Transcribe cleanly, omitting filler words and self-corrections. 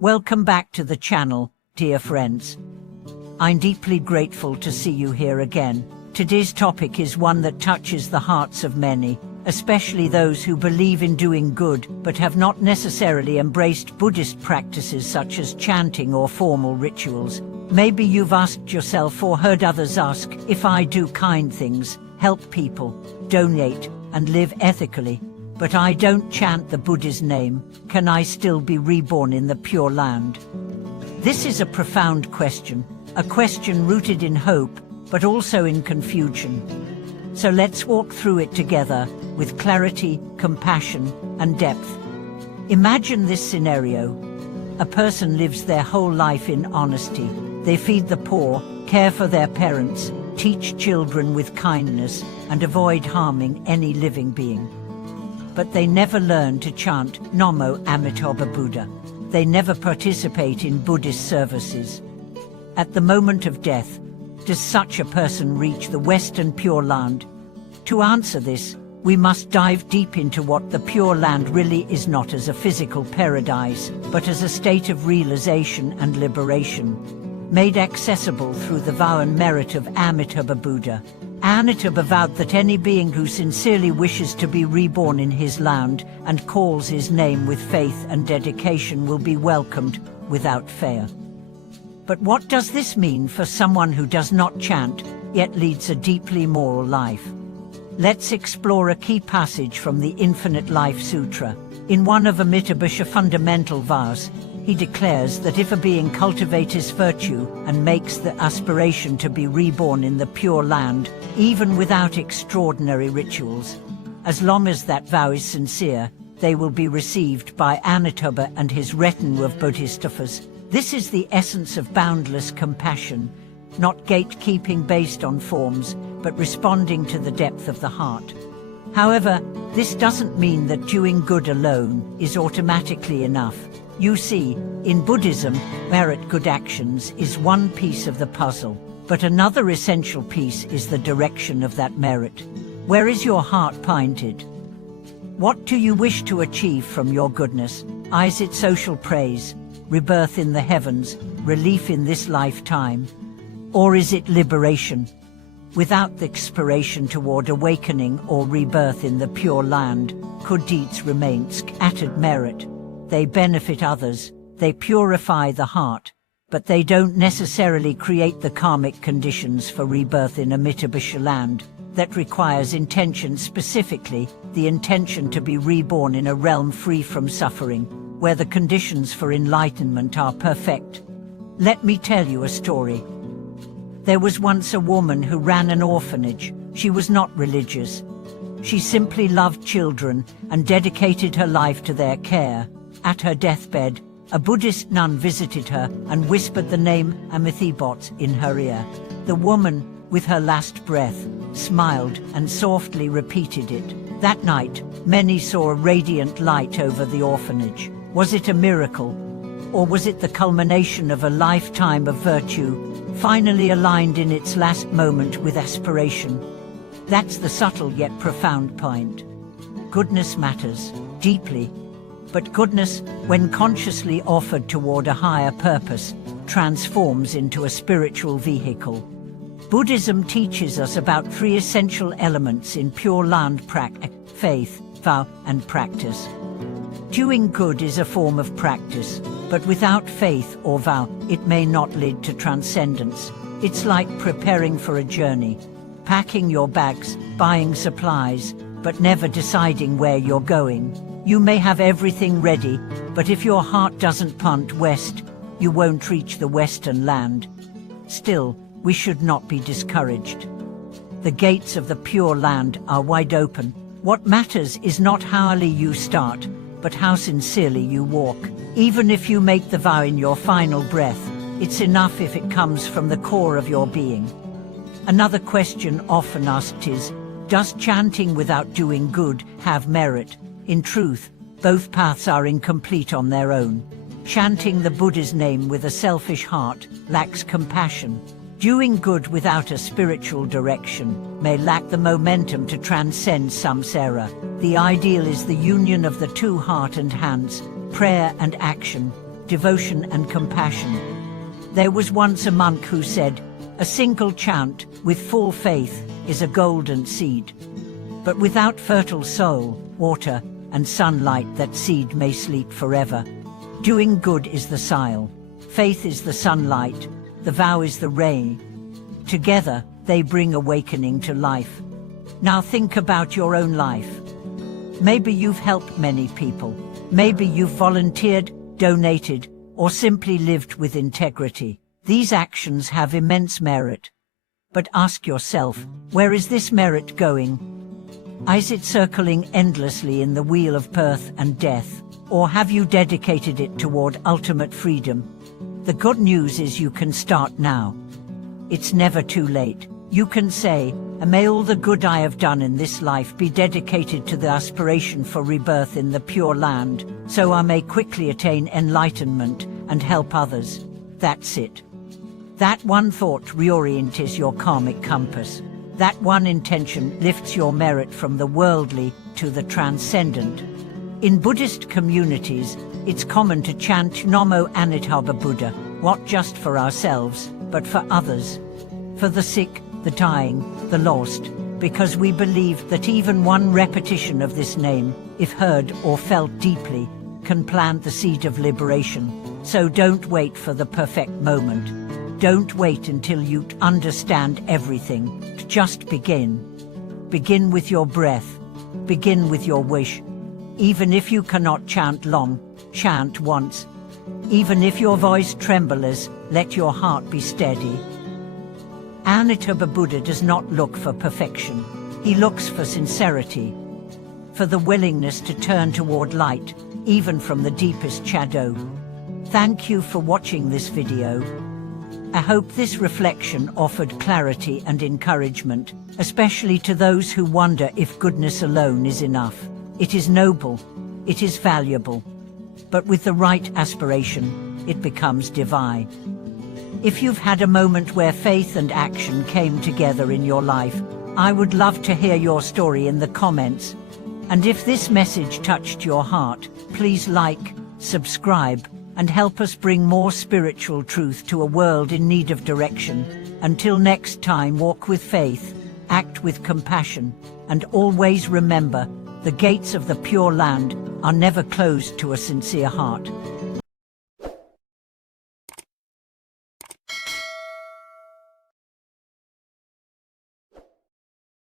Welcome back to the channel, dear friends. I'm deeply grateful to see you here again. Today's topic is one that touches the hearts of many, especially those who believe in doing good but have not necessarily embraced Buddhist practices such as chanting or formal rituals. Maybe you've asked yourself or heard others ask, if I do kind things, help people, donate, and live ethically, but I don't chant the Buddha's name, can I still be reborn in the Pure Land? This is a profound question, a question rooted in hope, but also in confusion. So let's walk through it together with clarity, compassion, and depth. Imagine this scenario. A person lives their whole life in honesty. They feed the poor, care for their parents, teach children with kindness, and avoid harming any living being. But they never learn to chant Namo Amitabha Buddha. They never participate in Buddhist services. At the moment of death, does such a person reach the Western Pure Land? To answer this, we must dive deep into what the Pure Land really is, not as a physical paradise, but as a state of realization and liberation, made accessible through the vow and merit of Amitabha Buddha. Amitabha vowed that any being who sincerely wishes to be reborn in his land and calls his name with faith and dedication will be welcomed without fear. But what does this mean for someone who does not chant, yet leads a deeply moral life? Let's explore a key passage from the Infinite Life Sutra. In one of Amitabha's fundamental vows, he declares that if a being cultivates his virtue and makes the aspiration to be reborn in the Pure Land, even without extraordinary rituals, as long as that vow is sincere, they will be received by Amitabha and his retinue of bodhisattvas. This is the essence of boundless compassion, not gatekeeping based on forms, but responding to the depth of the heart. However, this doesn't mean that doing good alone is automatically enough. You see, in Buddhism, merit good actions is one piece of the puzzle, but another essential piece is the direction of that merit. Where is your heart pointed? What do you wish to achieve from your goodness? Is it social praise, rebirth in the heavens, relief in this lifetime? Or is it liberation? Without the aspiration toward awakening or rebirth in the Pure Land, good deeds remain scattered merit. They benefit others, they purify the heart, but they don't necessarily create the karmic conditions for rebirth in Amitabha land. That requires intention, specifically the intention to be reborn in a realm free from suffering, where the conditions for enlightenment are perfect. Let me tell you a story. There was once a woman who ran an orphanage. She was not religious. She simply loved children and dedicated her life to their care. At her deathbed, a Buddhist nun visited her and whispered the name Amitabha in her ear. The woman, with her last breath, smiled and softly repeated it. That night, many saw a radiant light over the orphanage. Was it a miracle? Or was it the culmination of a lifetime of virtue, finally aligned in its last moment with aspiration? That's the subtle yet profound point. Goodness matters deeply. But goodness, when consciously offered toward a higher purpose, transforms into a spiritual vehicle. Buddhism teaches us about three essential elements in Pure Land practice: faith, vow, and practice. Doing good is a form of practice, but without faith or vow, it may not lead to transcendence. It's like preparing for a journey, packing your bags, buying supplies, but never deciding where you're going. You may have everything ready, but if your heart doesn't point west, you won't reach the Western Land. Still, we should not be discouraged. The gates of the Pure Land are wide open. What matters is not how early you start, but how sincerely you walk. Even if you make the vow in your final breath, it's enough if it comes from the core of your being. Another question often asked is, does chanting without doing good have merit? In truth, both paths are incomplete on their own. Chanting the Buddha's name with a selfish heart lacks compassion. Doing good without a spiritual direction may lack the momentum to transcend samsara. The ideal is the union of the two, heart and hands, prayer and action, devotion and compassion. There was once a monk who said, "A single chant with full faith is a golden seed. But without fertile soul, water, and sunlight, that seed may sleep forever." Doing good is the sile, faith is the sunlight, the vow is the rain. Together, they bring awakening to life. Now think about your own life. Maybe you've helped many people. Maybe you've volunteered, donated, or simply lived with integrity. These actions have immense merit. But ask yourself, where is this merit going? Is it circling endlessly in the wheel of birth and death? Or have you dedicated it toward ultimate freedom? The good news is you can start now. It's never too late. You can say, "And may all the good I have done in this life be dedicated to the aspiration for rebirth in the pure land, so I may quickly attain enlightenment and help others." That's it. That one thought reorients your karmic compass. That one intention lifts your merit from the worldly to the transcendent. In Buddhist communities, it's common to chant Namo Amitabha Buddha, not just for ourselves, but for others. For the sick, the dying, the lost, because we believe that even one repetition of this name, if heard or felt deeply, can plant the seed of liberation. So don't wait for the perfect moment. Don't wait until you understand everything. Just begin. Begin with your breath. Begin with your wish. Even if you cannot chant long, chant once. Even if your voice trembles, let your heart be steady. Amitabha Buddha does not look for perfection. He looks for sincerity, for the willingness to turn toward light, even from the deepest shadow. Thank you for watching this video. I hope this reflection offered clarity and encouragement, especially to those who wonder if goodness alone is enough. It is noble, it is valuable, but with the right aspiration, it becomes divine. If you've had a moment where faith and action came together in your life, I would love to hear your story in the comments. And if this message touched your heart, please like, subscribe, and help us bring more spiritual truth to a world in need of direction. Until next time, walk with faith, act with compassion, and always remember, the gates of the Pure Land are never closed to a sincere heart.